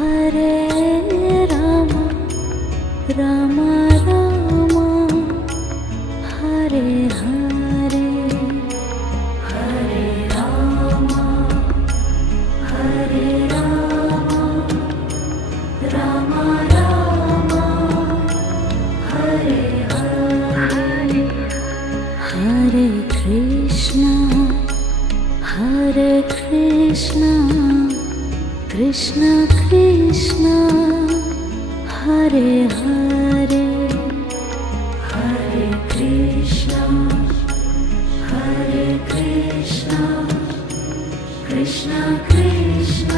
Hare Rama Rama Rama Hare Hare Hare Rama Hare Rama Rama Rama Hare Hare Hare Krishna Krishna Krishna Hare Hare Hare Krishna Krishna Krishna